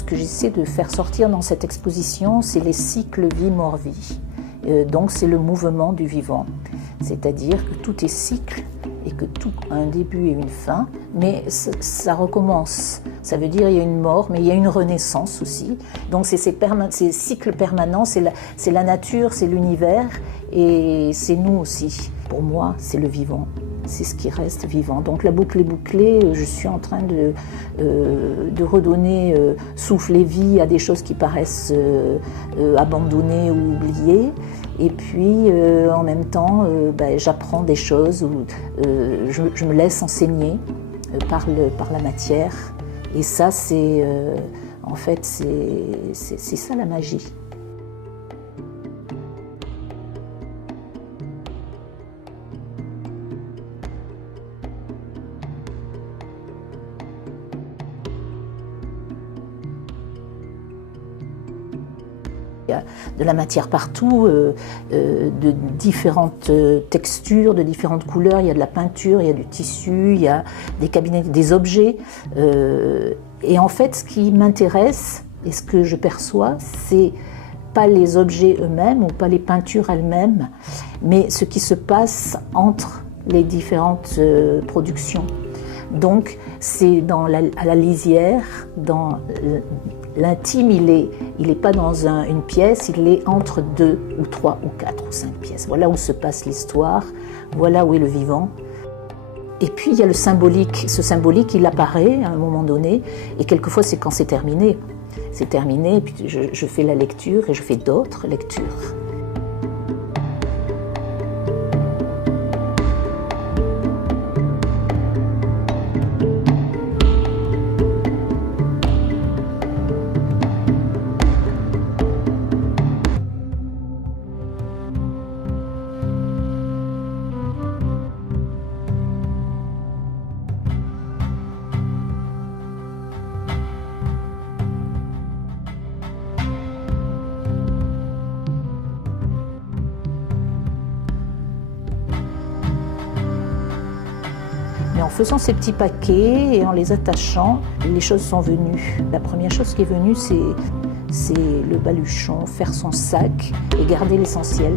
ce que j'essaie de faire sortir dans cette exposition, c'est les cycles vie-mort-vie. Donc c'est le mouvement du vivant, c'est-à-dire que tout est cycle et que tout a un début et une fin, mais ça recommence. Ça veut dire qu'il y a une mort, mais il y a une renaissance aussi. Donc c'est ces cycles permanents, c'est la nature, c'est l'univers, et c'est nous aussi. Pour moi, c'est le vivant, c'est ce qui reste vivant. Donc la boucle est bouclée, je suis en train de redonner souffle et vie à des choses qui paraissent abandonnées ou oubliées. Et puis, en même temps, j'apprends des choses, je me laisse enseigner par la matière. Et ça, c'est ça la magie. Il y a de la matière partout, de différentes textures, de différentes couleurs. Il y a de la peinture, il y a du tissu, il y a des cabinets, des objets. Et en fait, ce qui m'intéresse et ce que je perçois, c'est pas les objets eux-mêmes ou pas les peintures elles-mêmes, mais ce qui se passe entre les différentes productions. Donc, c'est à la lisière, dans l'intime, il est pas dans une pièce, il est entre 2 ou 3 ou 4 ou 5 pièces. Voilà où se passe l'histoire, voilà où est le vivant. Et puis il y a le symbolique. Ce symbolique, il apparaît à un moment donné, et quelquefois c'est quand c'est terminé. C'est terminé, et puis je fais la lecture et je fais d'autres lectures. Mais en faisant ces petits paquets et en les attachant, les choses sont venues. La première chose qui est venue, c'est le baluchon, faire son sac et garder l'essentiel.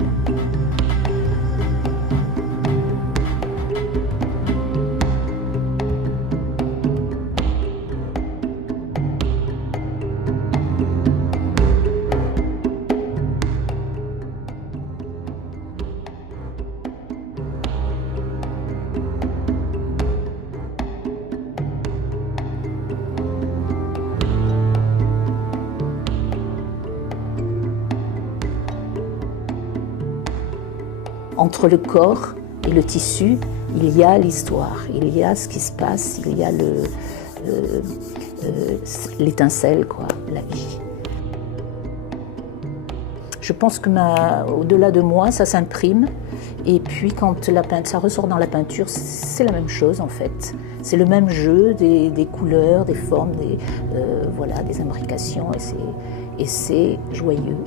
Entre le corps et le tissu, il y a l'histoire, il y a ce qui se passe, il y a l'étincelle, quoi, la vie. Je pense que au-delà de moi, ça s'imprime. Et puis quand ça ressort dans la peinture, c'est la même chose en fait. C'est le même jeu des couleurs, des formes, des imbrications, et c'est joyeux.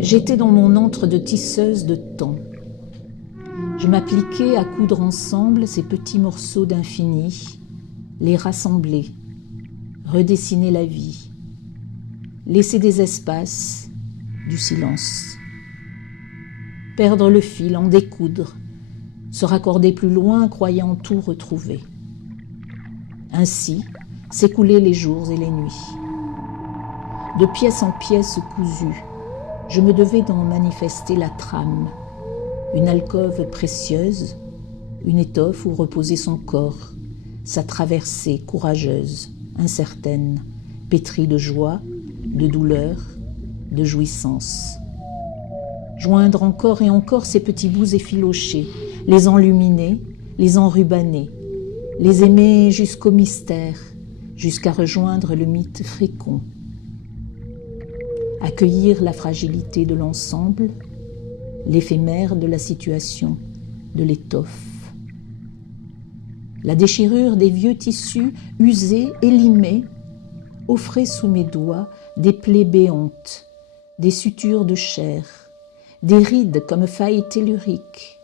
J'étais dans mon antre de tisseuse de temps. Je m'appliquais à coudre ensemble ces petits morceaux d'infini, les rassembler, redessiner la vie, laisser des espaces, du silence. Perdre le fil, en découdre, se raccorder plus loin, croyant tout retrouver. Ainsi s'écouler les jours et les nuits. De pièce en pièce cousue, je me devais d'en manifester la trame, une alcôve précieuse, une étoffe où reposait son corps, sa traversée courageuse, incertaine, pétrie de joie, de douleur, de jouissance. Joindre encore et encore ces petits bouts effilochés, les enluminer, les enrubanner, les aimer jusqu'au mystère, jusqu'à rejoindre le mythe fécond. Accueillir la fragilité de l'ensemble, l'éphémère de la situation, de l'étoffe. La déchirure des vieux tissus usés et limés offrait sous mes doigts des plaies béantes, des sutures de chair, des rides comme failles telluriques,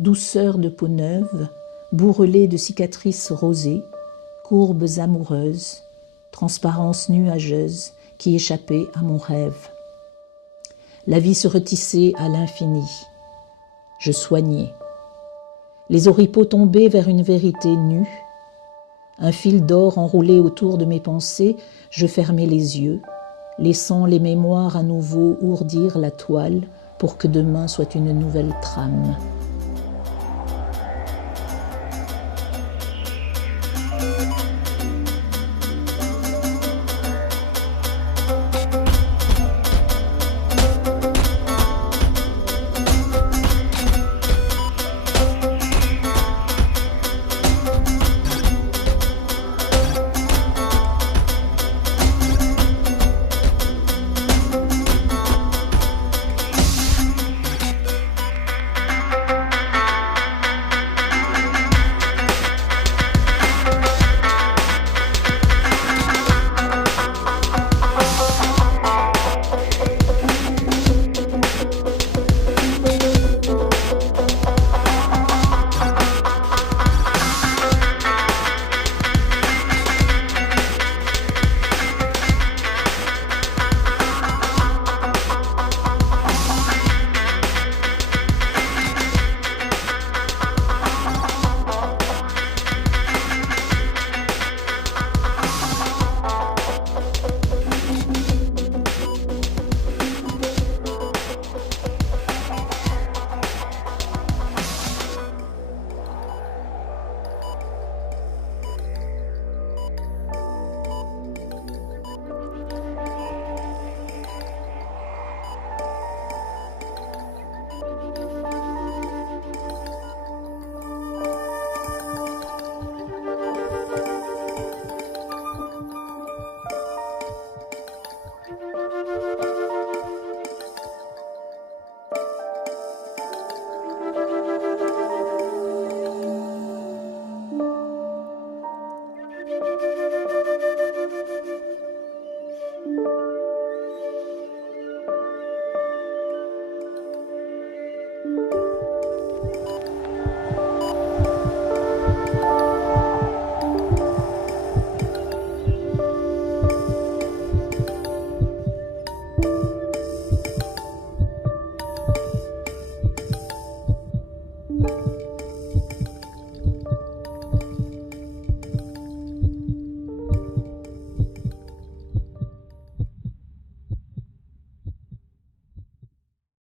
douceur de peau neuve, bourrelée de cicatrices rosées, courbes amoureuses, transparence nuageuse qui échappait à mon rêve. La vie se retissait à l'infini. Je soignais. Les oripeaux tombaient vers une vérité nue. Un fil d'or enroulé autour de mes pensées, je fermais les yeux, laissant les mémoires à nouveau ourdir la toile pour que demain soit une nouvelle trame.